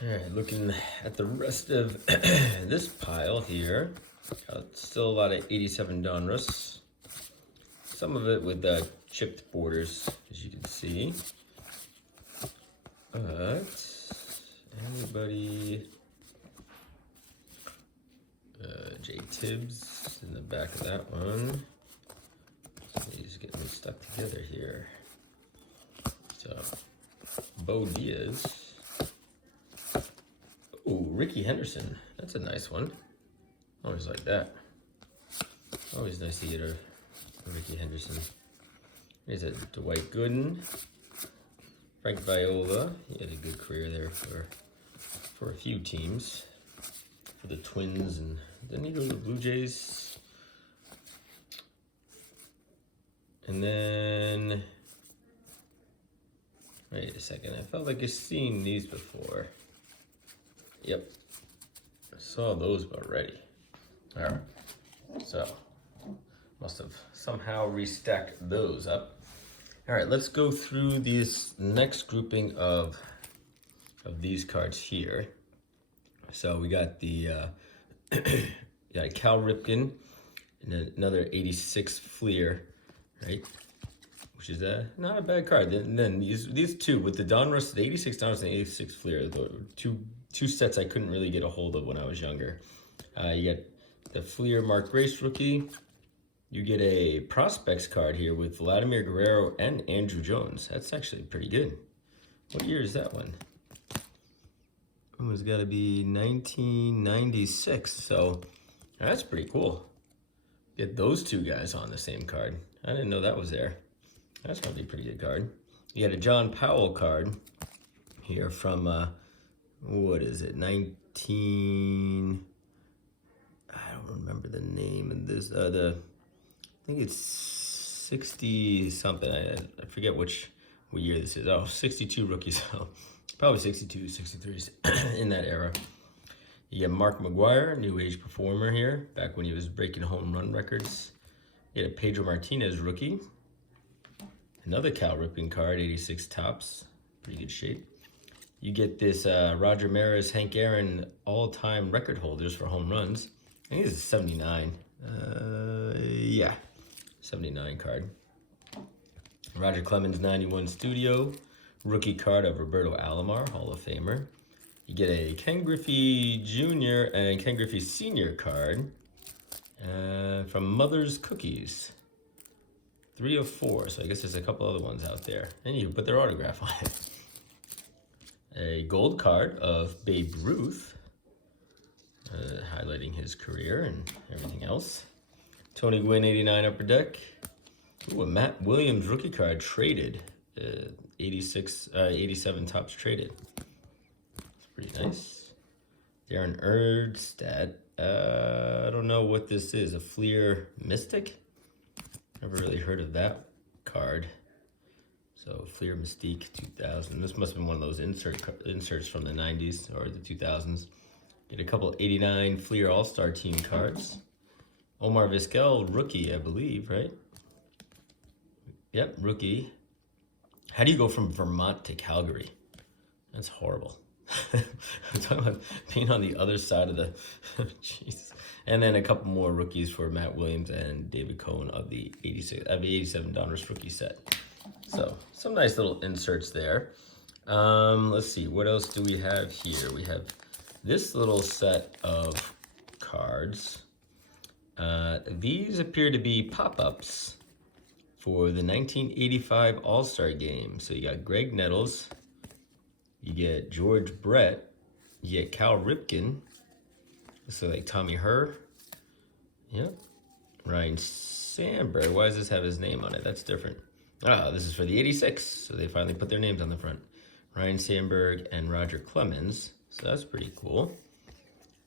All right, looking at the rest of this pile here, still a lot of 87 Donruss. Some of it with chipped borders, as you can see. But anybody, J Tibbs in the back of that one. He's getting stuck together here. So, Bo Diaz. Ooh, Ricky Henderson. That's a nice one. Always like that. Always nice to get a Ricky Henderson. Here's a Dwight Gooden. Frank Viola. He had a good career there for a few teams. For the Twins, and didn't he go to the Blue Jays? And then, wait a second. I felt like I've seen these before. Yep, I saw those already. All right, so must have somehow restacked those up. All right, let's go through this next grouping of these cards here. So we got the got Cal Ripken and another 86 Fleer, right? Which is not a bad card. And then these two with the Donruss, the 86 Donruss and 86 Fleer, two sets I couldn't really get a hold of when I was younger. You get the Fleer Mark Grace rookie. You get a Prospects card here with Vladimir Guerrero and Andrew Jones. That's actually pretty good. What year is that one? Oh, it's got to be 1996. So that's pretty cool. Get those two guys on the same card. I didn't know that was there. That's going to be a pretty good card. You got a John Powell card here from, what is it, 19... I don't remember the name of this. I think it's 60-something. I forget what year this is. Oh, 62 rookies. So probably 62, 63 in that era. You get Mark McGwire, new age performer here, back when he was breaking home run records. You get a Pedro Martinez rookie. Another Cal Ripken card, 86 tops, pretty good shape. You get this Roger Maris, Hank Aaron all-time record holders for home runs. I think it's a 79. Yeah, 79 card. Roger Clemens 91 Studio, rookie card of Roberto Alomar, Hall of Famer. You get a Ken Griffey Jr. and Ken Griffey Sr. card from Mother's Cookies. 3 of 4, so I guess there's a couple other ones out there. And you can put their autograph on it. A gold card of Babe Ruth, highlighting his career and everything else. Tony Gwynn 89 Upper Deck. Ooh, a Matt Williams rookie card traded. 87 tops traded. It's pretty nice. Darren Erdstad. I don't know what this is. A Fleer Mystic? Never really heard of that card. So Fleer Mystique 2000. This must have been one of those inserts from the 90s or the 2000s. Get a couple 89 Fleer All-Star Team cards. Omar Vizquel, rookie, I believe, right? Yep, rookie. How do you go from Vermont to Calgary? That's horrible. I'm talking about being on the other side of the... Jeez. And then a couple more rookies for Matt Williams and David Cohn of the 87 Donruss rookie set. So, some nice little inserts there. Let's see, what else do we have here? We have this little set of cards. These appear to be pop-ups for the 1985 All-Star Game. So you got Greg Nettles, you get George Brett, you get Cal Ripken, so like Tommy Herr, yep, Ryan Sandberg. Why does this have his name on it? That's different. Ah, this is for the 86, so they finally put their names on the front. Ryan Sandberg and Roger Clemens, so that's pretty cool.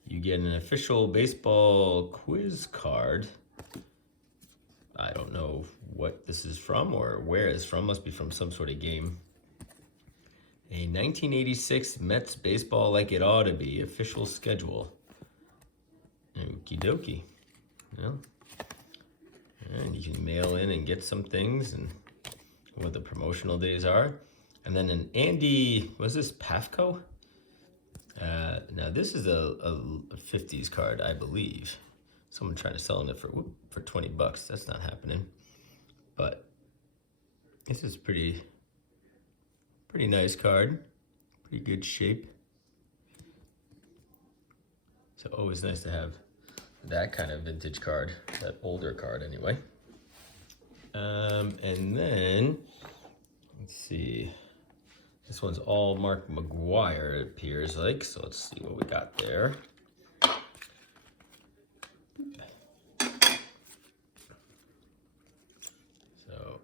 You get an official baseball quiz card. I don't know what this is from or where it's from. Must be from some sort of game. A 1986 Mets Baseball Like It Ought to Be official schedule. Okie dokie. Well, and you can mail in and get some things and what the promotional days are. And then an Andy, was this Pafko? Now this is a 50s card, I believe. Someone trying to sell it for 20 bucks. That's not happening. But this is pretty nice card. Pretty good shape. So always nice to have that kind of vintage card, that older card anyway. And then, let's see. This one's all Mark McGuire, it appears like. So let's see what we got there. So,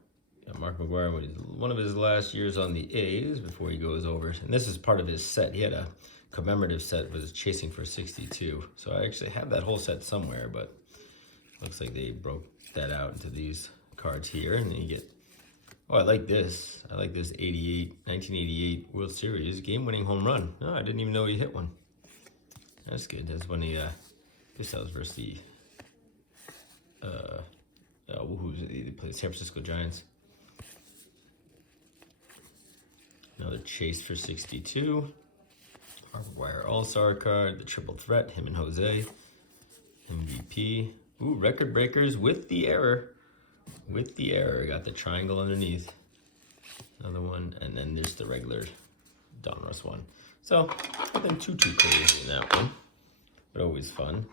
yeah, Mark McGuire, one of his last years on the A's before he goes over. And this is part of his set. He had a commemorative set, was chasing for 62. So I actually have that whole set somewhere, but looks like they broke that out into these cards here. And then you get, oh, I like this. I like this 1988 World Series game-winning home run. No, I didn't even know he hit one. That's good. That's when he, this was versus the, they played San Francisco Giants. Another chase for 62. Wire All-Star card, the triple threat, him and Jose. MVP. Ooh, record breakers with the error. With the error. Got the triangle underneath. Another one, and then there's the regular Donruss one. So, nothing too crazy in that one, but always fun.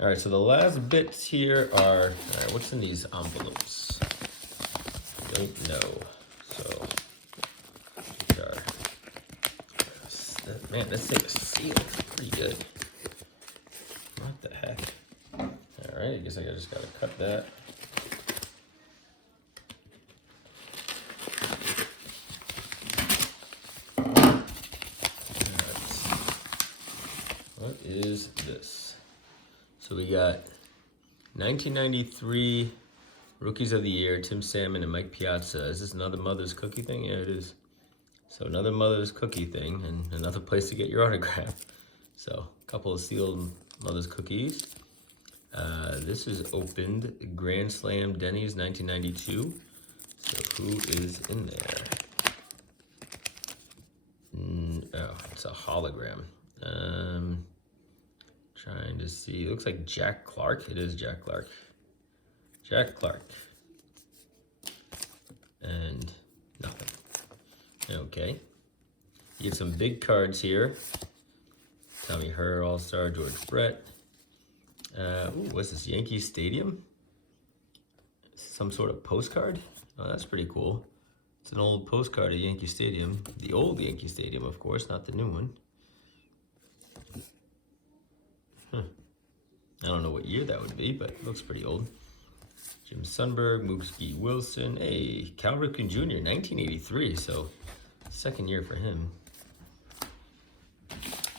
All right, so the last bits here are, all right, what's in these envelopes? Don't know. So, man, this thing is sealed pretty good. What the heck? All right, I guess I just gotta cut that. What is this? So we got 1993 Rookies of the Year, Tim Salmon and Mike Piazza. Is this another Mother's Cookie thing? Yeah, it is. So another Mother's Cookie thing and another place to get your autograph. So a couple of sealed Mother's Cookies. This is opened Grand Slam Denny's 1992. So who is in there? Oh, it's a hologram. Trying to see. It looks like Jack Clark. It is Jack Clark. Jack Clark. And nothing. Okay. You get some big cards here. Tommy Herr, All-Star, George Brett. What's this? Yankee Stadium? Some sort of postcard? Oh, that's pretty cool. It's an old postcard of Yankee Stadium. The old Yankee Stadium, of course, not the new one. I don't know what year that would be, but it looks pretty old. Jim Sundberg, Mookie Wilson. Hey, Cal Ripken Jr., 1983, so second year for him.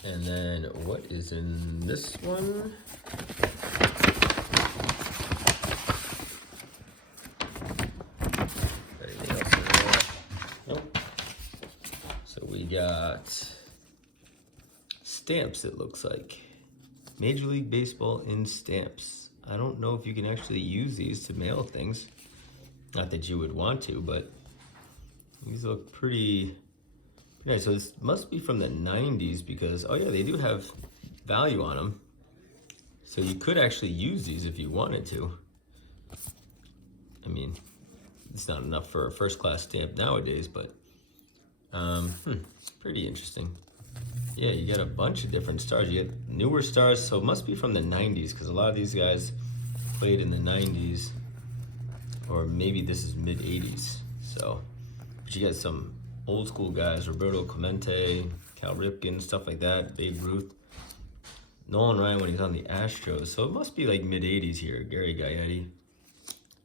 And then what is in this one? Anything else in there? Nope. So we got stamps, it looks like. Major League Baseball in stamps. I don't know if you can actually use these to mail things. Not that you would want to, but these look pretty nice. So this must be from the 90s because, oh yeah, they do have value on them. So you could actually use these if you wanted to. I mean, it's not enough for a first-class stamp nowadays, but pretty interesting. Yeah, you got a bunch of different stars. You get newer stars, so it must be from the 90s because a lot of these guys played in the 90s, or maybe this is mid-80s. So, but you got some old school guys, Roberto Clemente, Cal Ripken, stuff like that, Babe Ruth, Nolan Ryan when he's on the Astros. So it must be like mid-80s here, Gary Gaetti.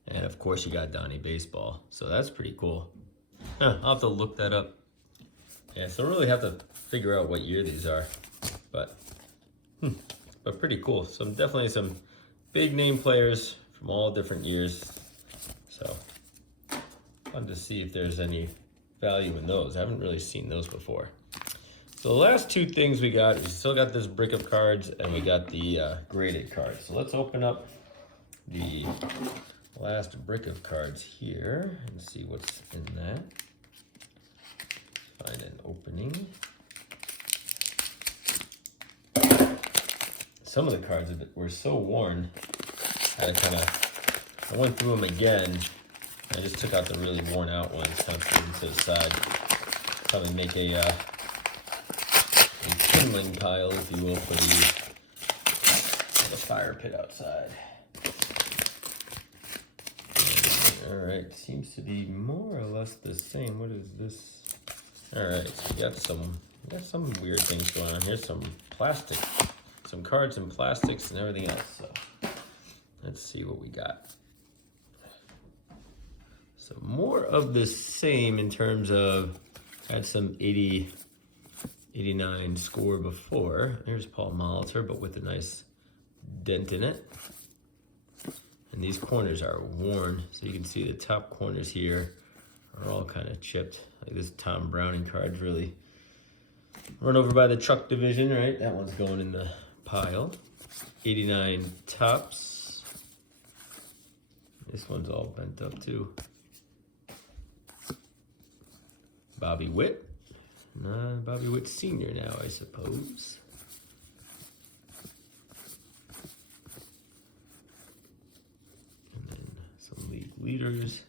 And of course you got Donnie Baseball. So that's pretty cool. I'll have to look that up. Yeah, so really have to figure out what year these are, but pretty cool. Definitely some big name players from all different years. So fun to see if there's any value in those. I haven't really seen those before. So the last two things we still got this brick of cards and we got the graded cards. So let's open up the last brick of cards here and see what's in that. Find an opening. some of the cards were so worn. I went through them again. I just took out the really worn out ones, kind of put them to the side. Probably make a kindling pile, if you will, for the fire pit outside. Alright, seems to be more or less the same. What is this? Alright, so we got some weird things going on here. Some plastic, some cards and plastics and everything else. So let's see what we got. So more of the same in terms of, had some 89 score before. There's Paul Molitor, but with a nice dent in it. And these corners are worn, so you can see the top corners here are all kind of chipped. Like this Tom Browning card's really run over by the truck division, right? That one's going in the pile. 89 tops. This one's all bent up too. Bobby Witt. Bobby Witt Sr. now, I suppose. And then some league leaders.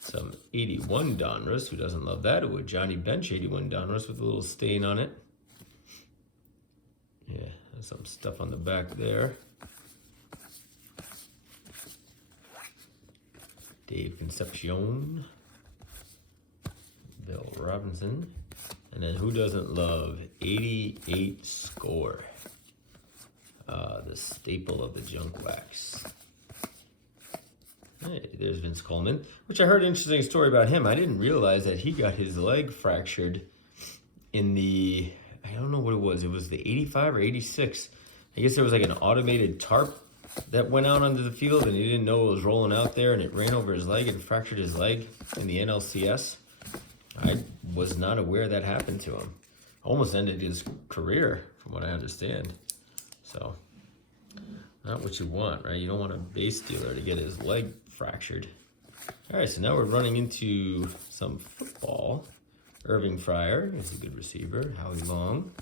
Some 81 Donruss. Who doesn't love that? Ooh, Johnny Bench 81 Donruss with a little stain on it. Yeah, there's some stuff on the back there. Dave Concepcion. Bill Robinson. And then who doesn't love 88 score? The staple of the junk wax. Hey, there's Vince Coleman, which I heard an interesting story about him. I didn't realize that he got his leg fractured in the, I don't know what it was. It was the 85 or 86. I guess there was like an automated tarp that went out onto the field and he didn't know it was rolling out there and it ran over his leg and fractured his leg in the NLCS. I was not aware that happened to him. Almost ended his career, from what I understand. So, not what you want, right? You don't want a base dealer to get his leg fractured. All right, so now we're running into some football. Irving Fryer is a good receiver. Howie Long.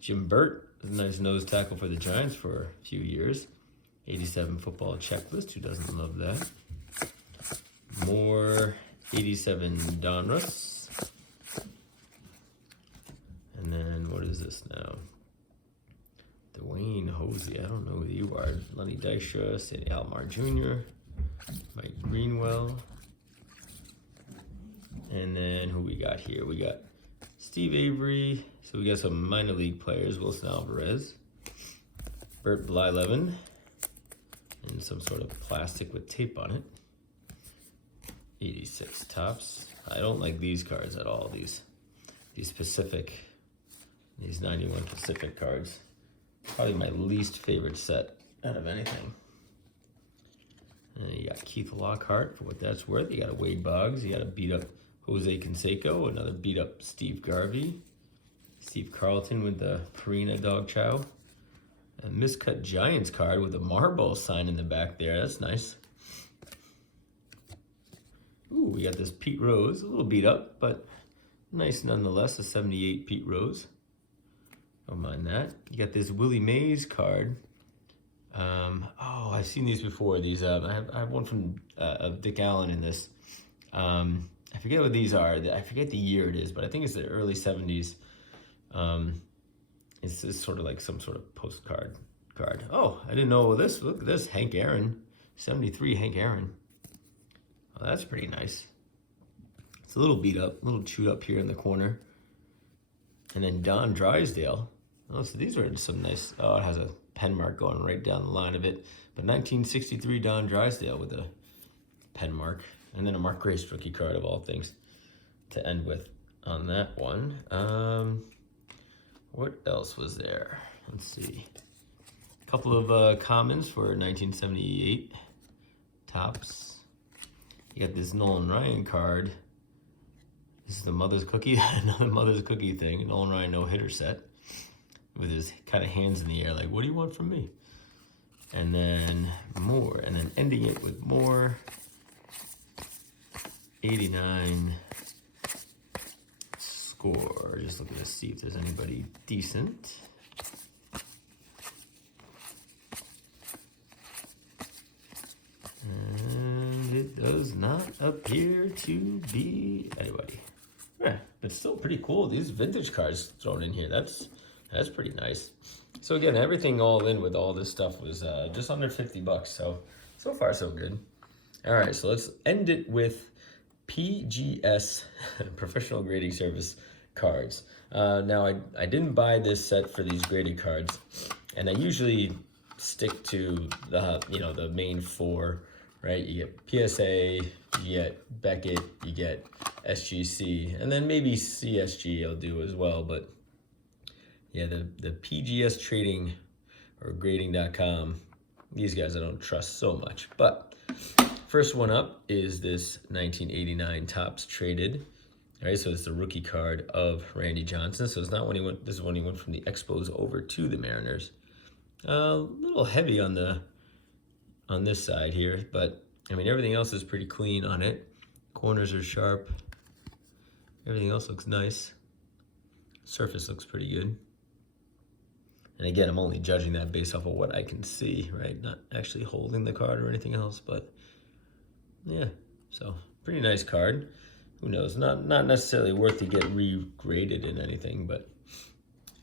Jim Burt is a nice nose tackle for the Giants for a few years. 87 football checklist. Who doesn't love that? More 87 Donruss. And then what is this now? Dwayne Hosey. I don't know who you are. Lenny Dykstra, St. Almar Jr., Mike Greenwell. And then who we got here? We got Steve Avery. So we got some minor league players. Wilson Alvarez. Bert Blyleven. And some sort of plastic with tape on it. 86 tops. I don't like these cards at all. These Pacific, these 91 Pacific cards. Probably my least favorite set out of anything. And you got Keith Lockhart for what that's worth. You got a Wade Boggs. You got a beat up Jose Canseco. Another beat up Steve Garvey. Steve Carlton with the Purina Dog Chow. A miscut Giants card with a marble sign in the back there. That's nice. Ooh, we got this Pete Rose. A little beat up, but nice nonetheless. A 78 Pete Rose. Don't mind that. You got this Willie Mays card. Oh, I've seen these before. These I have one from Dick Allen in this. I forget what these are. I forget the year it is, but I think it's the early 70s. It's sort of like some sort of postcard card. Oh, I didn't know this. Look at this. Hank Aaron. 73 Hank Aaron. Oh, that's pretty nice. It's a little beat up, a little chewed up here in the corner. And then Don Drysdale. Oh, so these are some nice, oh, it has a pen mark going right down the line of it. But 1963 Don Drysdale with a pen mark. And then a Mark Grace rookie card of all things to end with on that one. What else was there? Let's see. A couple of commons for 1978 tops. You got this Nolan Ryan card. This is the Mother's Cookie, another Mother's Cookie thing. Nolan Ryan no-hitter set with his kind of hands in the air like, what do you want from me? And then more, and then ending it with more 89 score. Just looking to see if there's anybody decent. does not appear to be anybody. Yeah, but still pretty cool. These vintage cards thrown in here. That's pretty nice. So again, everything all in with all this stuff was just under 50 bucks. So far so good. All right, so let's end it with PGS, Professional Grading Service cards. Now I didn't buy this set for these graded cards, and I usually stick to the main four, right? You get PSA, you get Beckett, you get SGC, and then maybe CSG I'll do as well. But yeah, the PGS Trading or Grading.com, these guys I don't trust so much. But first one up is this 1989 Topps Traded. All right, so it's the rookie card of Randy Johnson. So it's not when he went. This is when he went from the Expos over to the Mariners. A little heavy on this side here, but I mean everything else is pretty clean on it. Corners are sharp. Everything else looks nice. Surface looks pretty good. And again, I'm only judging that based off of what I can see, right? Not actually holding the card or anything else, but yeah. So pretty nice card. Who knows? Not necessarily worth to get regraded in anything, but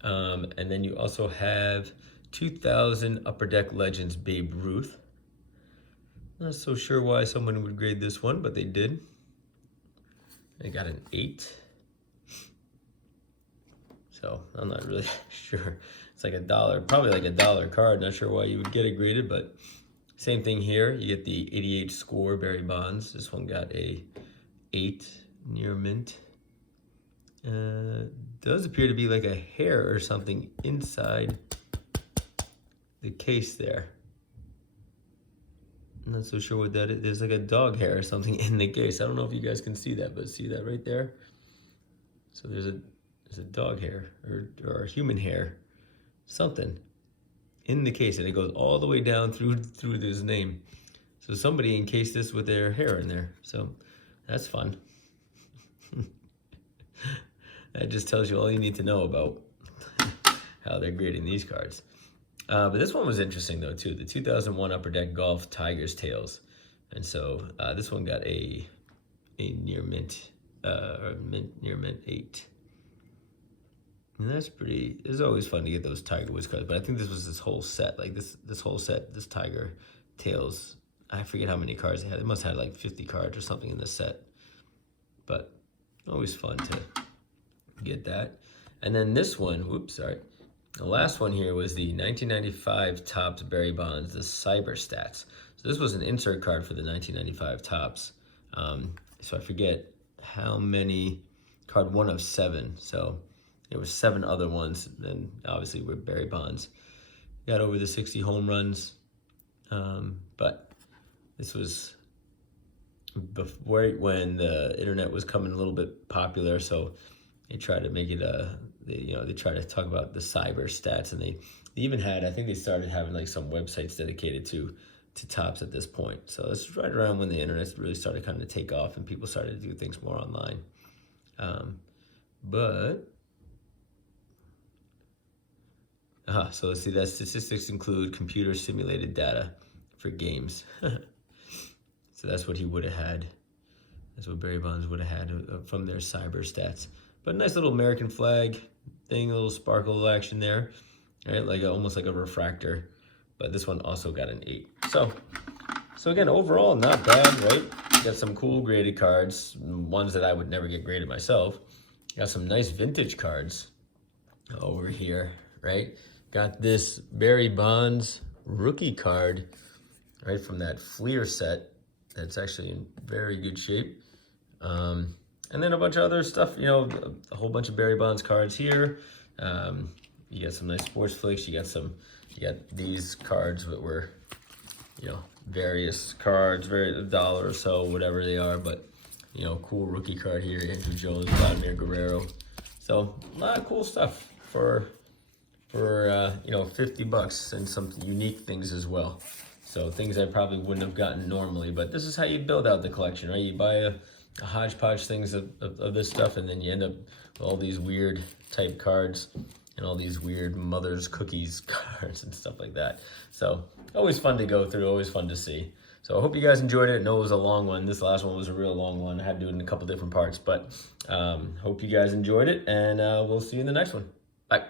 and then you also have 2000 Upper Deck Legends Babe Ruth. Not so sure why someone would grade this one, but they did. They got an 8. So I'm not really sure. It's like $1, probably like $1 card. Not sure why you would get it graded, but same thing here. You get the 88 score Barry Bonds. This one got a 8 near mint. Does appear to be like a hair or something inside the case there. I'm not so sure what that is. There's like a dog hair or something in the case. I don't know if you guys can see that, but see that right there? So there's a dog hair or a human hair, something in the case, and it goes all the way down through this name. So somebody encased this with their hair in there. So that's fun. That just tells you all you need to know about how they're grading these cards. But this one was interesting though too. The 2001 Upper Deck Golf Tigers Tails, and so this one got a near mint near mint 8. And that's pretty. It's always fun to get those Tiger Woods cards, but I think this was this whole set, like this whole set, this Tiger Tails. I forget how many cards they had. They must have had like 50 cards or something in this set. But always fun to get that. And then this one, whoops, sorry. The last one here was the 1995 Topps Barry Bonds, the Cyber Stats. So this was an insert card for the 1995 Topps. So I forget how many, card 1 of 7. So there were 7 other ones. Then obviously with Barry Bonds. Got over the 60 home runs. But this was before, when the internet was coming a little bit popular. So they tried to make it they try to talk about the cyber stats, and they even had, I think they started having like some websites dedicated to Topps at this point. So it's right around when the internet really started kind of take off and people started to do things more online. So let's see, that statistics include computer simulated data for games. So that's what he would have had. That's what Barry Bonds would have had from their cyber stats. But a nice little American flag thing, a little sparkle action there, right? Like almost like a refractor. But this one also got an 8. So again, overall, not bad, right? Got some cool graded cards, ones that I would never get graded myself. Got some nice vintage cards over here, right? Got this Barry Bonds rookie card, right, from that Fleer set. That's actually in very good shape. And then a bunch of other stuff, a whole bunch of Barry Bonds cards here. You got some nice sports flicks. You got these cards that were, various cards, $1 or so, whatever they are. But, cool rookie card here, Andrew Jones, Vladimir Guerrero. So a lot of cool stuff for 50 bucks, and some unique things as well. So things I probably wouldn't have gotten normally, but this is how you build out the collection, right? You buy a hodgepodge things of this stuff, and then you end up with all these weird type cards and all these weird mother's cookies cards and stuff like that. So always fun to go through, always fun to see. So I hope you guys enjoyed it. I know it was a long one. This last one was a real long one. I had to do it in a couple different parts, but hope you guys enjoyed it, and we'll see you in the next one. Bye.